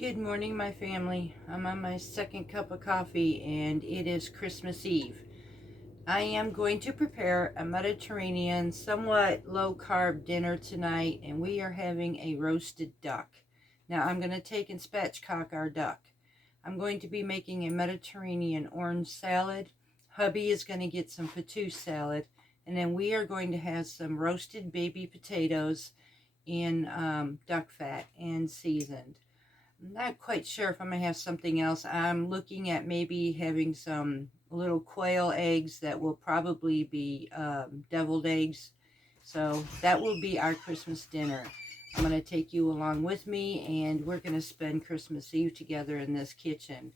Good morning, my family. I'm on my second cup of coffee and it is Christmas Eve. I am going to prepare a Mediterranean, somewhat low-carb dinner tonight, and we are having a roasted duck. Now, I'm going to take and spatchcock our duck. I'm going to be making a Mediterranean orange salad. Hubby is going to get some fattoush salad, and then we are going to have some roasted baby potatoes in duck fat and seasoned. I'm not quite sure if I'm going to have something else. I'm looking at maybe having some little quail eggs that will probably be deviled eggs. So that will be our Christmas dinner. I'm going to take you along with me, and we're going to spend Christmas Eve together in this kitchen.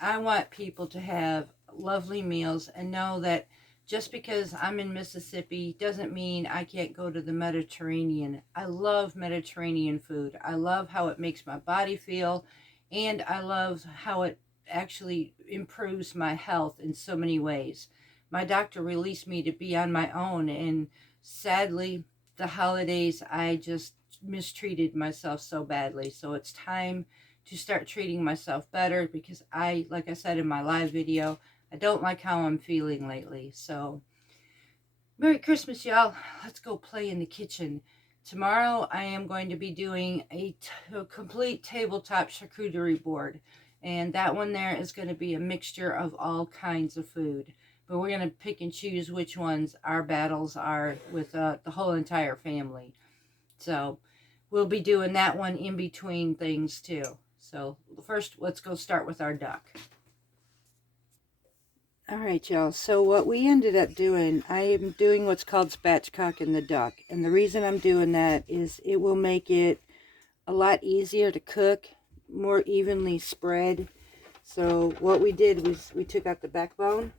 I want people to have lovely meals and know that just because I'm in Mississippi doesn't mean I can't go to the Mediterranean. I love Mediterranean food. I love how it makes my body feel, and I love how it actually improves my health in so many ways. My doctor released me to be on my own, and sadly, the holidays, I just mistreated myself so badly. So it's time to start treating myself better because like I said in my live video, I don't like how I'm feeling lately. So, Merry Christmas, y'all. Let's go play in the kitchen. Tomorrow, I am going to be doing a complete tabletop charcuterie board. And that one there is going to be a mixture of all kinds of food. But we're going to pick and choose which ones our battles are with the whole entire family. So, we'll be doing that one in between things, too. So, first, let's go start with our duck. Alright, y'all, so what we ended up doing, I am doing what's called spatchcocking the duck. And the reason I'm doing that is it will make it a lot easier to cook, more evenly spread. So what we did was we took out the backbone,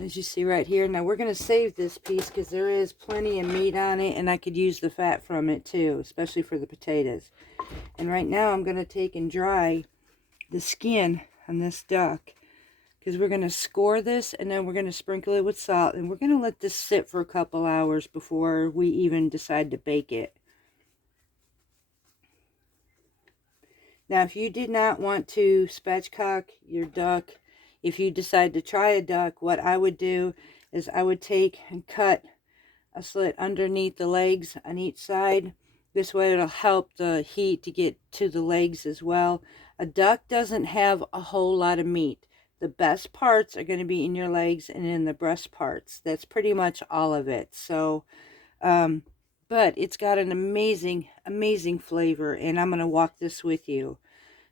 as you see right here. Now we're going to save this piece because there is plenty of meat on it, and I could use the fat from it too, especially for the potatoes. And right now I'm going to take and dry the skin on this duck, because we're going to score this, and then we're going to sprinkle it with salt, and we're going to let this sit for a couple hours before we even decide to bake it. Now, if you did not want to spatchcock your duck, if you decide to try a duck, what I would do is I would take and cut a slit underneath the legs on each side. This way it'll help the heat to get to the legs as well. A duck doesn't have a whole lot of meat. The best parts are going to be in your legs and in the breast parts. That's pretty much all of it. So, but it's got an amazing, amazing flavor, and I'm going to walk this with you.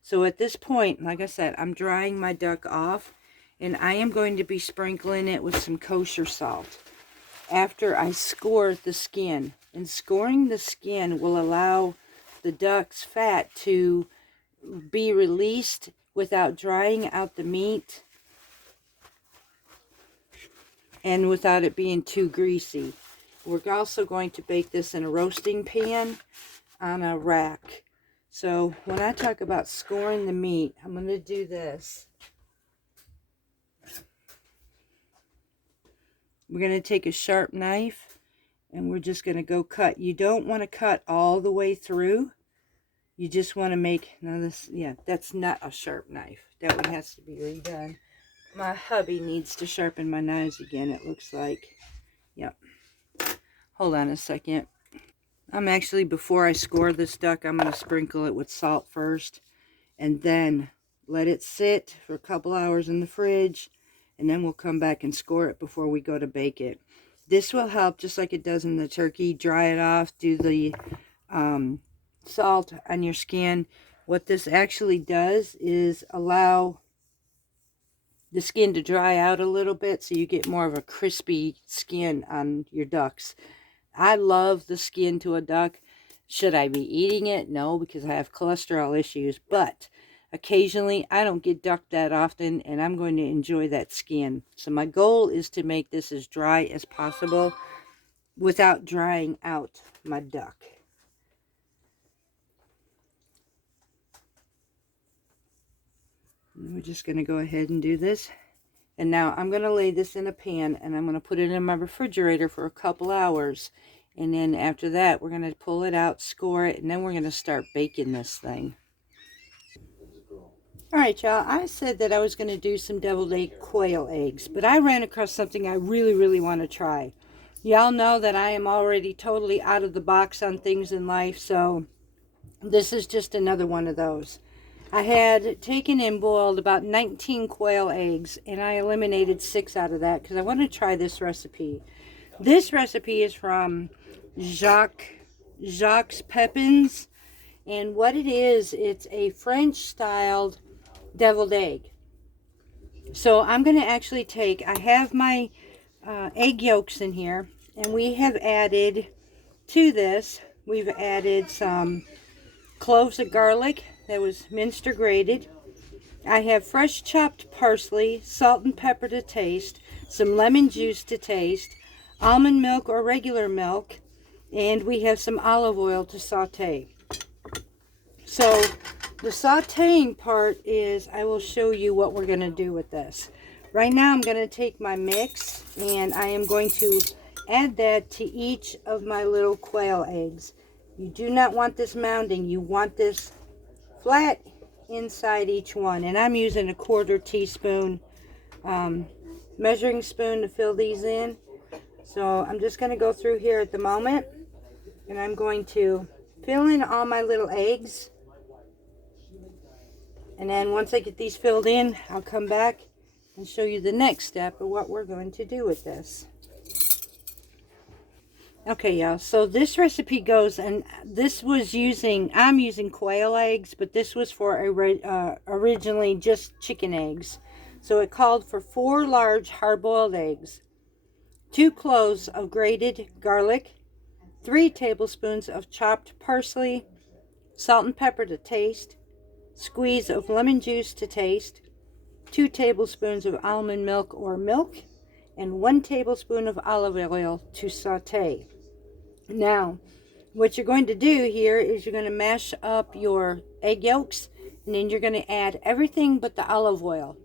So at this point, like I said, I'm drying my duck off, and I am going to be sprinkling it with some kosher salt after I score the skin. And scoring the skin will allow the duck's fat to be released without drying out the meat and without it being too greasy. We're also going to bake this in a roasting pan on a rack. So when I talk about scoring the meat, I'm going to do this. We're going to take a sharp knife, and we're just going to go cut. You don't want to cut all the way through. You just want to make, now this, yeah, that's not a sharp knife. That one has to be redone. My hubby needs to sharpen my knives again, it looks like. Yep. Hold on a second. I'm actually, before I score this duck, I'm going to sprinkle it with salt first. And then let it sit for a couple hours in the fridge. And then we'll come back and score it before we go to bake it. This will help, just like it does in the turkey. Dry it off, do the salt on your skin. What this actually does is allow the skin to dry out a little bit, so you get more of a crispy skin on your ducks. I love the skin to a duck. Should I be eating it? No, because I have cholesterol issues, but occasionally I don't get duck that often, and I'm going to enjoy that skin. So my goal is to make this as dry as possible without drying out my duck. We're just going to go ahead and do this. And now I'm going to lay this in a pan, and I'm going to put it in my refrigerator for a couple hours. And then after that, we're going to pull it out, score it, and then we're going to start baking this thing. Alright, y'all, I said that I was going to do some deviled egg quail eggs, but I ran across something I really want to try. Y'all know that I am already totally out of the box on things in life, so this is just another one of those. I had taken and boiled about 19 quail eggs, and I eliminated 6 out of that because I want to try this recipe. This recipe is from Jacques Pepin's, and what it is, it's a French-styled deviled egg. So I'm going to actually I have my egg yolks in here, and we have added to this, we've added some cloves of garlic that was minced or grated. I have fresh chopped parsley, salt and pepper to taste, some lemon juice to taste, almond milk or regular milk, and we have some olive oil to saute. So the sauteing part is, I will show you what we're going to do with this. Right now I'm going to take my mix and I am going to add that to each of my little quail eggs. You do not want this mounding. You want this flat inside each one. And I'm using a 1/4 teaspoon measuring spoon to fill these in. So I'm just going to go through here at the moment, and I'm going to fill in all my little eggs. And then once I get these filled in, I'll come back and show you the next step of what we're going to do with this. Okay, y'all, so this recipe goes, and this was I'm using quail eggs, but this was for originally just chicken eggs. So it called for 4 large hard-boiled eggs, 2 cloves of grated garlic, 3 tablespoons of chopped parsley, salt and pepper to taste, squeeze of lemon juice to taste, 2 tablespoons of almond milk or milk, and 1 tablespoon of olive oil to saute. Now, what you're going to do here is you're going to mash up your egg yolks, and then you're going to add everything but the olive oil,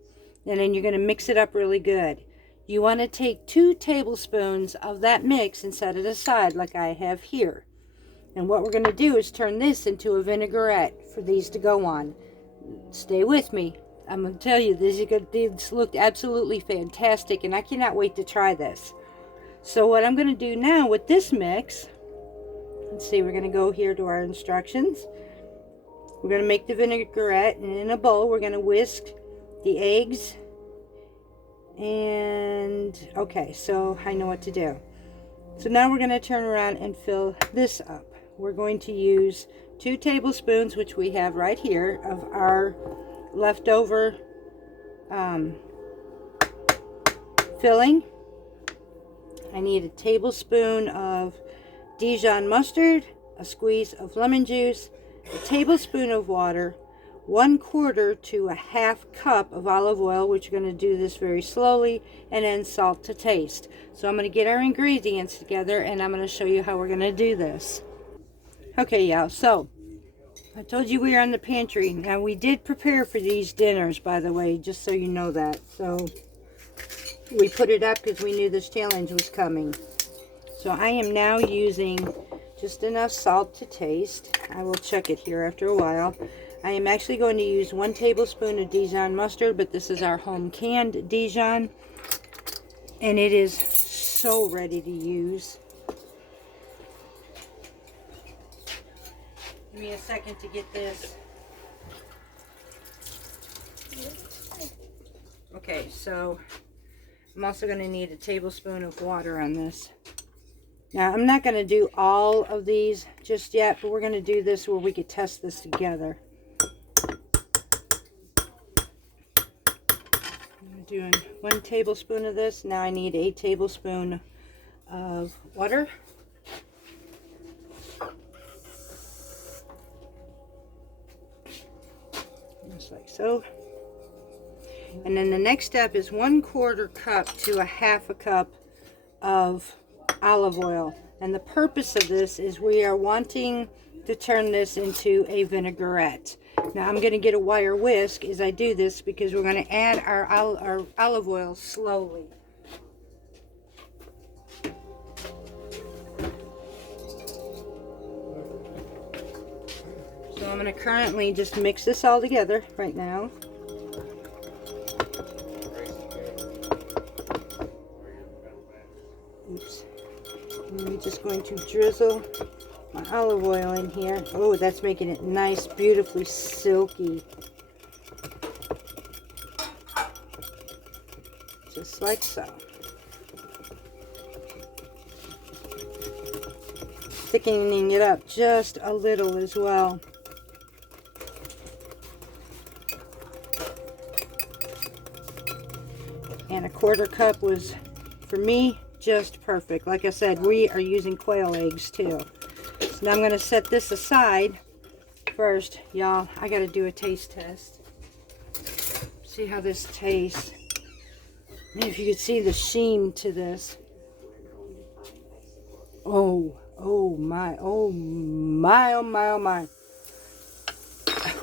and then you're going to mix it up really good. You want to take 2 tablespoons of that mix and set it aside like I have here. And what we're going to do is turn this into a vinaigrette for these to go on. Stay with me. I'm going to tell you, these looked absolutely fantastic, and I cannot wait to try this. So what I'm going to do now with this mix, let's see, we're going to go here to our instructions. We're going to make the vinaigrette, and in a bowl we're going to whisk the eggs. And okay, so I know what to do. So now we're going to turn around and fill this up. We're going to use 2 tablespoons, which we have right here, of our leftover filling. I need a tablespoon of Dijon mustard, a squeeze of lemon juice, a tablespoon of water, 1/4 to a 1/2 cup of olive oil, which you're going to do this very slowly, and then salt to taste. So I'm going to get our ingredients together, and I'm going to show you how we're going to do this. Okay, y'all, so I told you we were in the pantry. Now, we did prepare for these dinners, by the way, just so you know that. So we put it up because we knew this challenge was coming. So I am now using just enough salt to taste. I will check it here after a while. I am actually going to use 1 tablespoon of Dijon mustard, but this is our home canned Dijon, and it is so ready to use. Give me a second to get this. Okay, so I'm also going to need a tablespoon of water on this. Now, I'm not going to do all of these just yet, but we're going to do this where we could test this together. I'm doing 1 tablespoon of this. Now I need a tablespoon of water. Just like so. And then the next step is 1/4 cup to a 1/2 cup of olive oil. And the purpose of this is we are wanting to turn this into a vinaigrette. Now I'm going to get a wire whisk as I do this because we're going to add our olive oil slowly. So I'm going to currently just mix this all together right now. just going to drizzle my olive oil in here. Oh, that's making it nice, beautifully silky. Just like so. Thickening it up just a little as well. And a 1/4 cup was, for me, just perfect. Like I said, we are using quail eggs too. So now I'm going to set this aside. First, y'all, I got to do a taste test. See how this tastes. And if you could see the sheen to this. Oh my, oh my, oh my, oh my.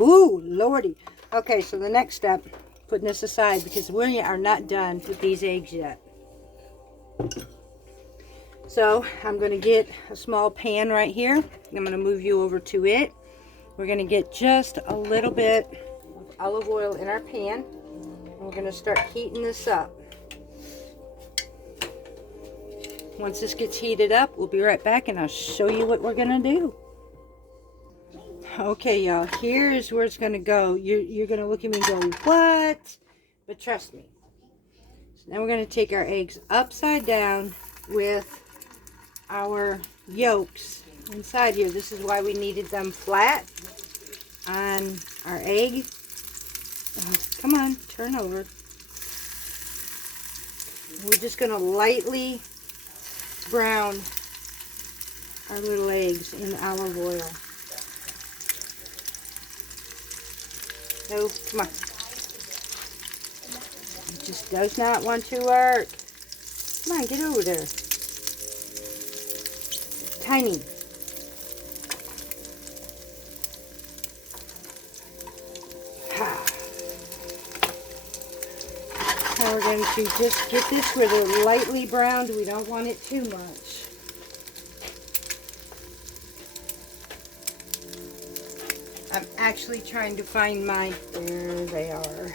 Ooh, lordy. Okay, so the next step, putting this aside because we are not done with these eggs yet. So I'm going to get a small pan right here. I'm going to move you over to it. We're going to get just a little bit of olive oil in our pan. And we're going to start heating this up. Once this gets heated up, we'll be right back and I'll show you what we're going to do. Okay, y'all, here's where it's going to go. You're going to look at me and go, what? But trust me. So now we're going to take our eggs upside down with our yolks inside here. This is why we needed them flat on our egg. Come on, turn over. We're just going to lightly brown our little eggs in olive oil. No, come on. It just does not want to work. Come on, get over there. Tiny. Now we're going to just get this where they're lightly browned. We don't want it too much. I'm actually trying to find my, there they are.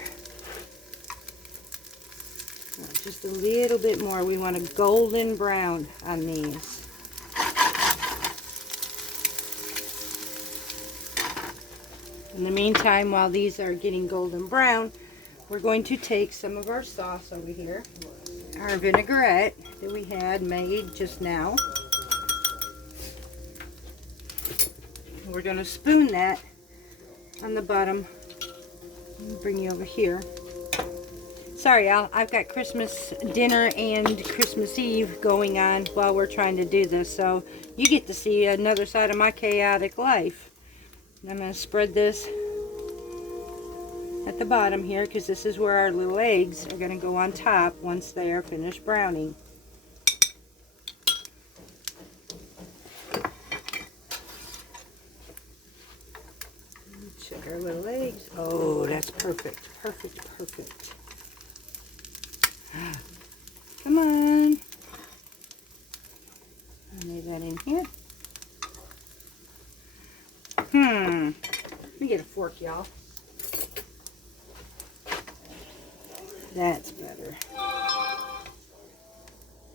Just a little bit more. We want a golden brown on these. In the meantime, while these are getting golden brown, we're going to take some of our sauce over here, our vinaigrette that we had made just now. We're going to spoon that on the bottom. Let me bring you over here. Sorry, I've got Christmas dinner and Christmas Eve going on while we're trying to do this, so you get to see another side of my chaotic life. I'm going to spread this at the bottom here because this is where our little eggs are going to go on top once they are finished browning. Check our little eggs. Oh, that's perfect. Perfect, perfect. Come on. I'll leave that in here. Let me get a fork, y'all. That's better.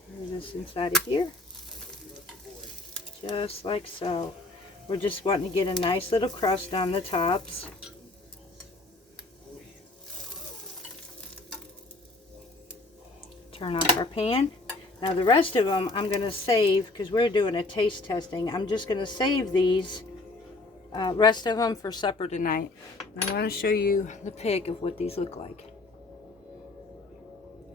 Put this inside of here. Just like so. We're just wanting to get a nice little crust on the tops. Turn off our pan. Now the rest of them I'm going to save because we're doing a taste testing. I'm just going to save these rest of them for supper tonight. I want to show you the pic of what these look like.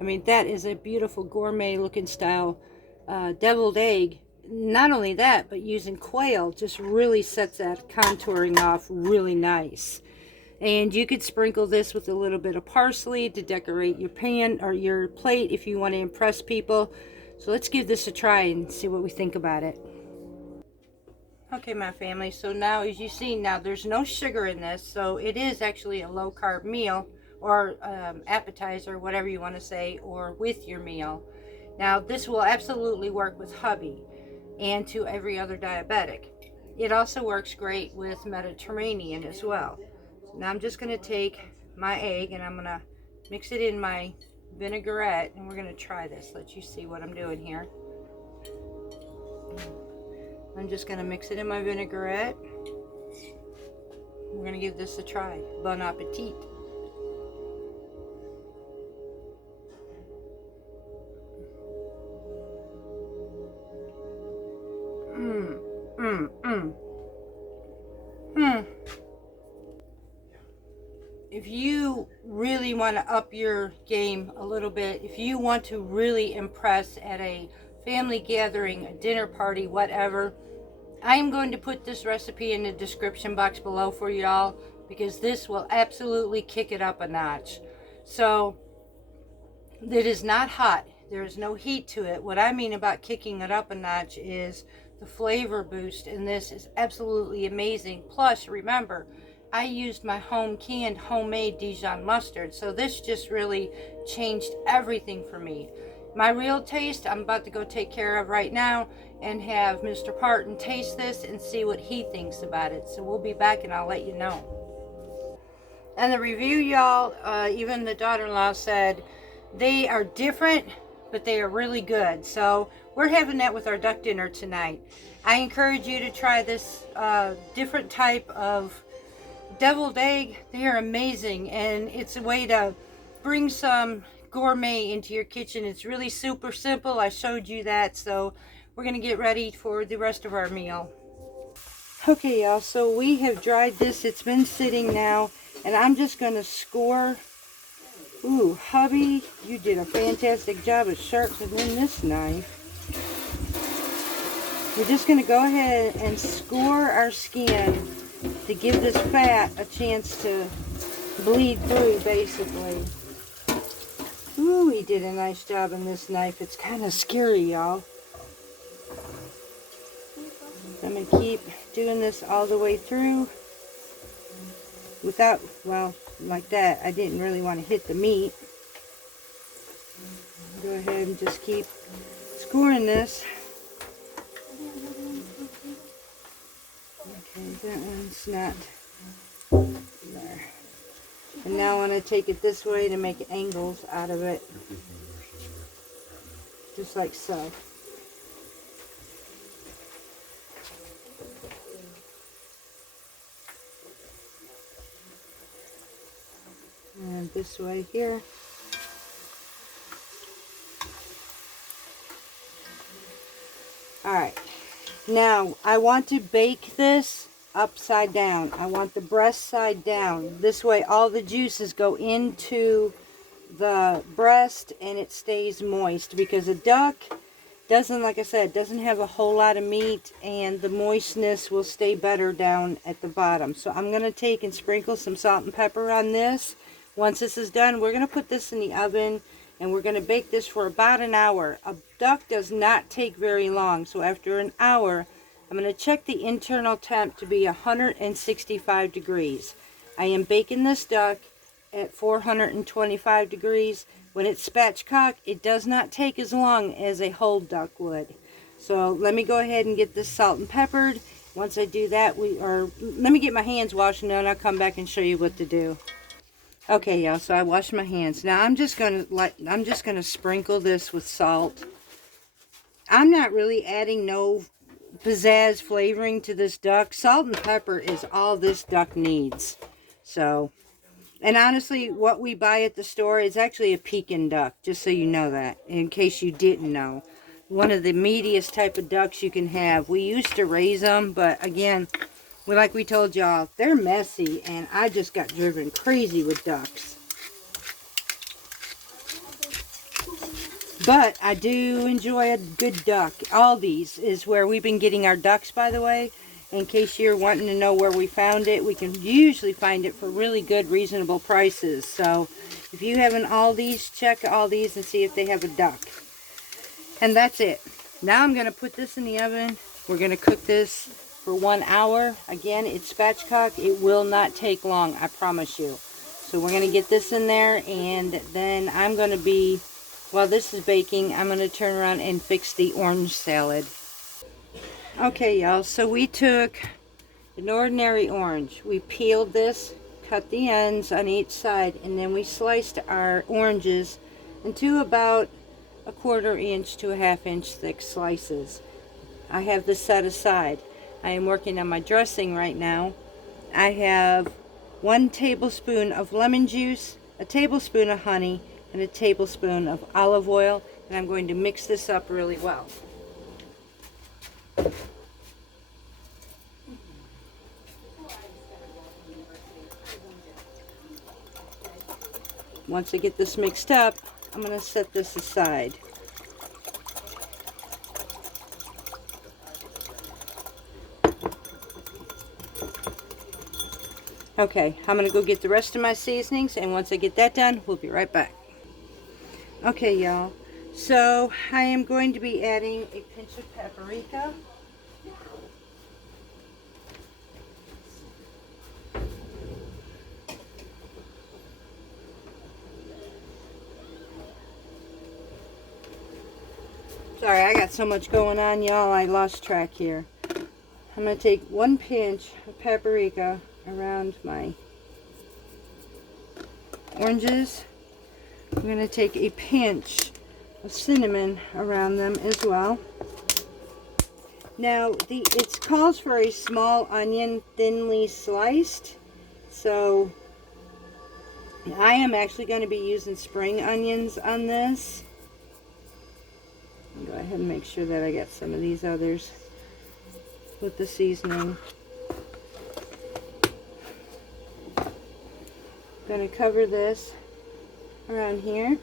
I mean, that is a beautiful gourmet looking style deviled egg. Not only that, but using quail just really sets that contouring off really nice. And you could sprinkle this with a little bit of parsley to decorate your pan or your plate if you want to impress people. So let's give this a try and see what we think about it. Okay, my family, so now as you see, now there's no sugar in this, so it is actually a low carb meal or appetizer, whatever you want to say, or with your meal. Now this will absolutely work with hubby and to every other diabetic. It also works great with Mediterranean as well. So now I'm just going to take my egg and I'm going to mix it in my vinaigrette and we're going to try this. Let you see what I'm doing here. I'm just going to mix it in my vinaigrette. We're going to give this a try. Bon appetit. If you really want to up your game a little bit, if you want to really impress at a family gathering, a dinner party, whatever, I am going to put this recipe in the description box below for y'all, because this will absolutely kick it up a notch. So it is not hot. There is no heat to it. What I mean about kicking it up a notch is the flavor boost in this is absolutely amazing. Plus, remember, I used my homemade Dijon mustard, so this just really changed everything for me. My real taste, I'm about to go take care of right now and have Mr. Parton taste this and see what he thinks about it. So we'll be back and I'll let you know. And the review, y'all, even the daughter-in-law said they are different, but they are really good. So we're having that with our duck dinner tonight. I encourage you to try this different type of deviled egg. They are amazing, and it's a way to bring some gourmet into your kitchen. It's really super simple. I showed you that, so we're going to get ready for the rest of our meal. Okay, y'all, so we have dried this. It's been sitting now, and I'm just going to score. Ooh, hubby, you did a fantastic job of sharpening this knife. We're just going to go ahead and score our skin to give this fat a chance to bleed through, basically. Ooh, he did a nice job on this knife. It's kind of scary, y'all. I'm going to keep doing this all the way through without, well, like that. I didn't really want to hit the meat. Go ahead and just keep scoring this. Okay, that one's not there. And now I want to take it this way to make angles out of it. Just like so. And this way here. Alright. Now, I want to bake this upside down. I want the breast side down. This way all the juices go into the breast and it stays moist, because a duck doesn't, like I said, doesn't have a whole lot of meat, and the moistness will stay better down at the bottom. So I'm going to take and sprinkle some salt and pepper on this. Once this is done, we're going to put this in the oven and we're going to bake this for about an hour. A duck does not take very long, so after an hour, I'm going to check the internal temp to be 165 degrees. I am baking this duck at 425 degrees. When it's spatchcocked, it does not take as long as a whole duck would. So let me go ahead and get this salt and peppered. Once I do that, let me get my hands washed, and then I'll come back and show you what to do. Okay, y'all, so I washed my hands. Now I'm just gonna sprinkle this with salt. I'm not really adding no pizzazz flavoring to this duck. Salt and pepper is all this duck needs. So, and honestly, what we buy at the store is actually a Pekin duck, just so you know that, in case you didn't know. One of the meatiest type of ducks you can have. We used to raise them, but again, like we told y'all, they're messy, and I just got driven crazy with ducks. But I do enjoy a good duck. Aldi's is where we've been getting our ducks, by the way. In case you're wanting to know where we found it, we can usually find it for really good, reasonable prices. So if you have an Aldi's, check Aldi's and see if they have a duck. And that's it. Now I'm going to put this in the oven. We're going to cook this for 1 hour. Again, it's spatchcocked. It will not take long, I promise you. So we're going to get this in there, and then I'm going to be, while this is baking, I'm going to turn around and fix the orange salad. Okay, y'all, so we took an ordinary orange. We peeled this, cut the ends on each side, and then we sliced our oranges into about 1/4 inch to 1/2 inch thick slices. I have this set aside. I am working on my dressing right now. I have 1 tablespoon of lemon juice, a tablespoon of honey, and a tablespoon of olive oil, and I'm going to mix this up really well. Once I get this mixed up, I'm going to set this aside. Okay, I'm going to go get the rest of my seasonings, and once I get that done, we'll be right back. Okay, y'all. So, I am going to be adding a pinch of paprika. Sorry, I got so much going on, y'all, I lost track here. I'm going to take 1 pinch of paprika around my oranges. I'm going to take a pinch of cinnamon around them as well. Now, it calls for a small onion, thinly sliced. So, I am actually going to be using spring onions on this. Go ahead and make sure that I got some of these others with the seasoning. I'm going to cover this around here.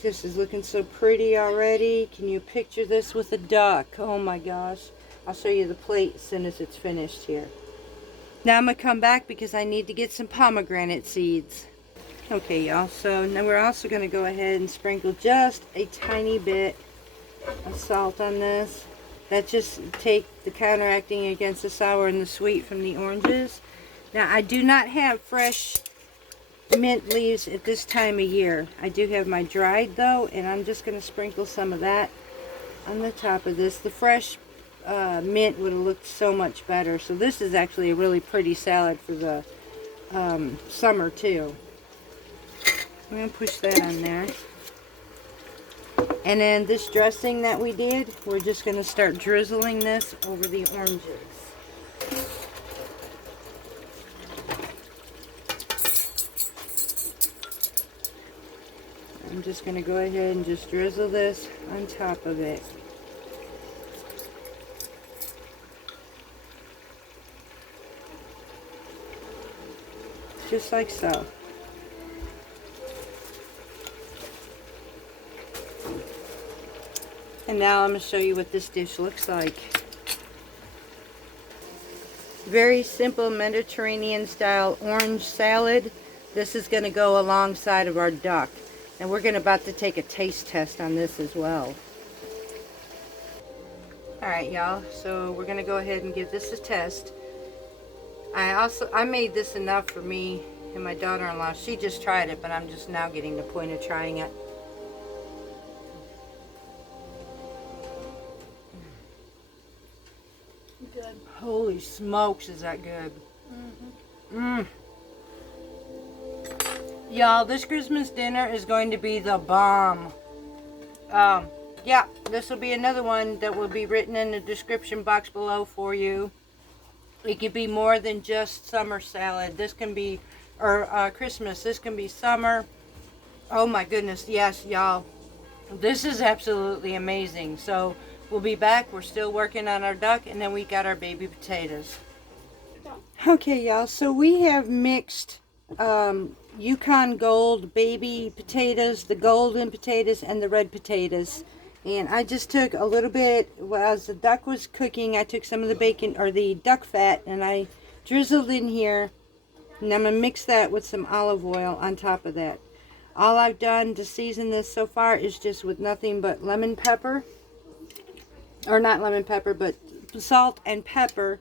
This is looking so pretty already. Can you picture this with a duck? Oh my gosh. I'll show you the plate as soon as it's finished here. Now I'm going to come back because I need to get some pomegranate seeds. Okay, y'all, so now we're also going to go ahead and sprinkle just a tiny bit of salt on this. That just take the counteracting against the sour and the sweet from the oranges. Now, I do not have fresh mint leaves at this time of year. I do have my dried, though, and I'm just going to sprinkle some of that on the top of this. The fresh mint would have looked so much better. So this is actually a really pretty salad for the summer, too. I'm going to push that on there. And then this dressing that we did, we're just going to start drizzling this over the oranges. I'm just going to go ahead and just drizzle this on top of it. Just like so. And now I'm going to show you what this dish looks like. Very simple Mediterranean style orange salad. This is going to go alongside of our duck. And we're about to take a taste test on this as well. Alright, y'all, so we're going to go ahead and give this a test. I made this enough for me and my daughter-in-law. She just tried it, but I'm just now getting the point of trying it. Good. Holy smokes, is that good. Y'all, this Christmas dinner is going to be the bomb. Yeah, this will be another one that will be written in the description box below for you. It could be more than just summer salad. This can be, or Christmas. This can be summer. Oh my goodness, yes, y'all. This is absolutely amazing. So we'll be back. We're still working on our duck, and then we got our baby potatoes. Okay, y'all, so we have mixed Yukon Gold baby potatoes, the golden potatoes, and the red potatoes. And I just took a little bit, as the duck was cooking, I took some of the bacon, or the duck fat, and I drizzled in here. And I'm going to mix that with some olive oil on top of that. All I've done to season this so far is just with nothing but lemon pepper. Or not lemon pepper, but salt and pepper.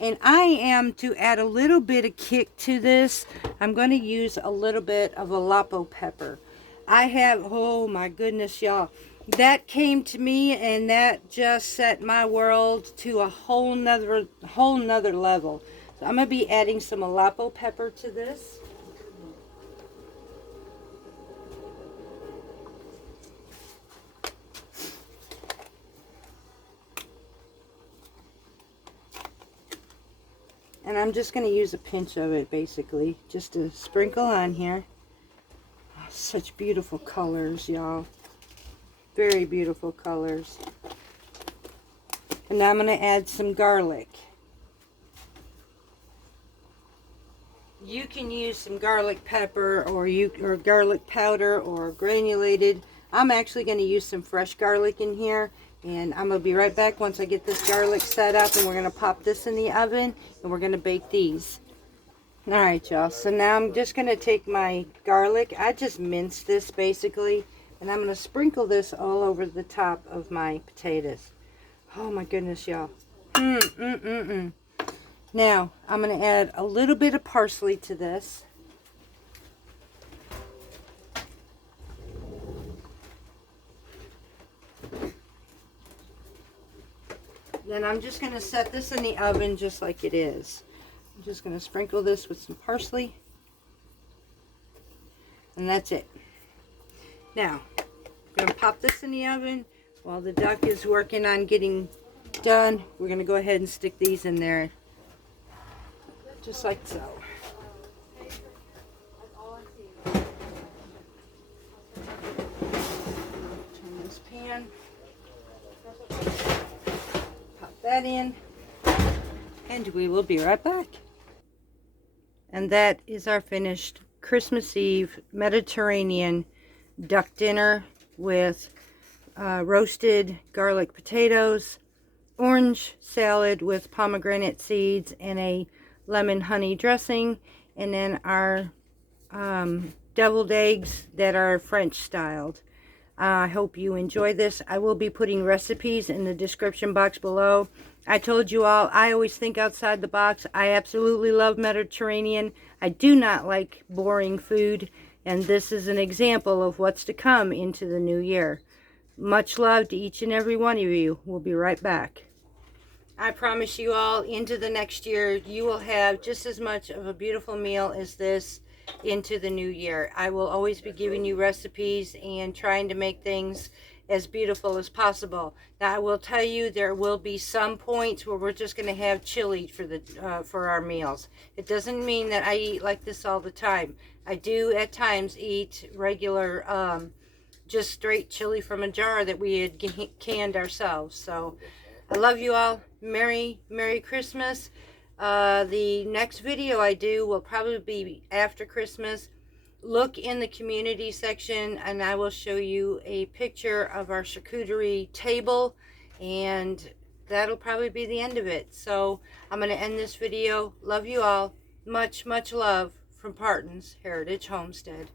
And I am to add a little bit of kick to this. I'm going to use a little bit of a lapo pepper. I have, oh my goodness, y'all. That came to me and that just set my world to a whole nother level. So I'm going to be adding some lapo pepper to this. And I'm just going to use a pinch of it, basically, just to sprinkle on here. Oh, such beautiful colors, y'all. Very beautiful colors. And now I'm going to add some garlic. You can use some garlic pepper or garlic powder or granulated. I'm actually going to use some fresh garlic in here. And I'm going to be right back once I get this garlic set up, and we're going to pop this in the oven and we're going to bake these. Alright, y'all, so now I'm just going to take my garlic. I just minced this basically, and I'm going to sprinkle this all over the top of my potatoes. Oh my goodness, y'all. Now, I'm going to add a little bit of parsley to this. Then I'm just going to set this in the oven just like it is. I'm just going to sprinkle this with some parsley. And that's it. Now, I'm going to pop this in the oven while the duck is working on getting done. We're going to go ahead and stick these in there. Just like so. Turn this pan. Pop that in. And we will be right back. And that is our finished Christmas Eve Mediterranean duck dinner with roasted garlic potatoes, orange salad with pomegranate seeds, and a lemon honey dressing, and then our deviled eggs that are French styled. I hope you enjoy this. I will be putting recipes in the description box below. I told you all, I always think outside the box. I absolutely love Mediterranean. I do not like boring food, and this is an example of what's to come into the new year. Much love to each and every one of you. We'll be right back. I promise you all, into the next year, you will have just as much of a beautiful meal as this into the new year. I will always be giving you recipes and trying to make things as beautiful as possible. Now, I will tell you, there will be some points where we're just going to have chili for our meals. It doesn't mean that I eat like this all the time. I do at times eat regular, just straight chili from a jar that we had canned ourselves. So I love you all. Merry Christmas. The next video I do will probably be after Christmas. Look in the community section and I will show you a picture of our charcuterie table, and that'll probably be the end of it. So I'm going to end this video. Love you all. Much love from Parton's Heritage Homestead.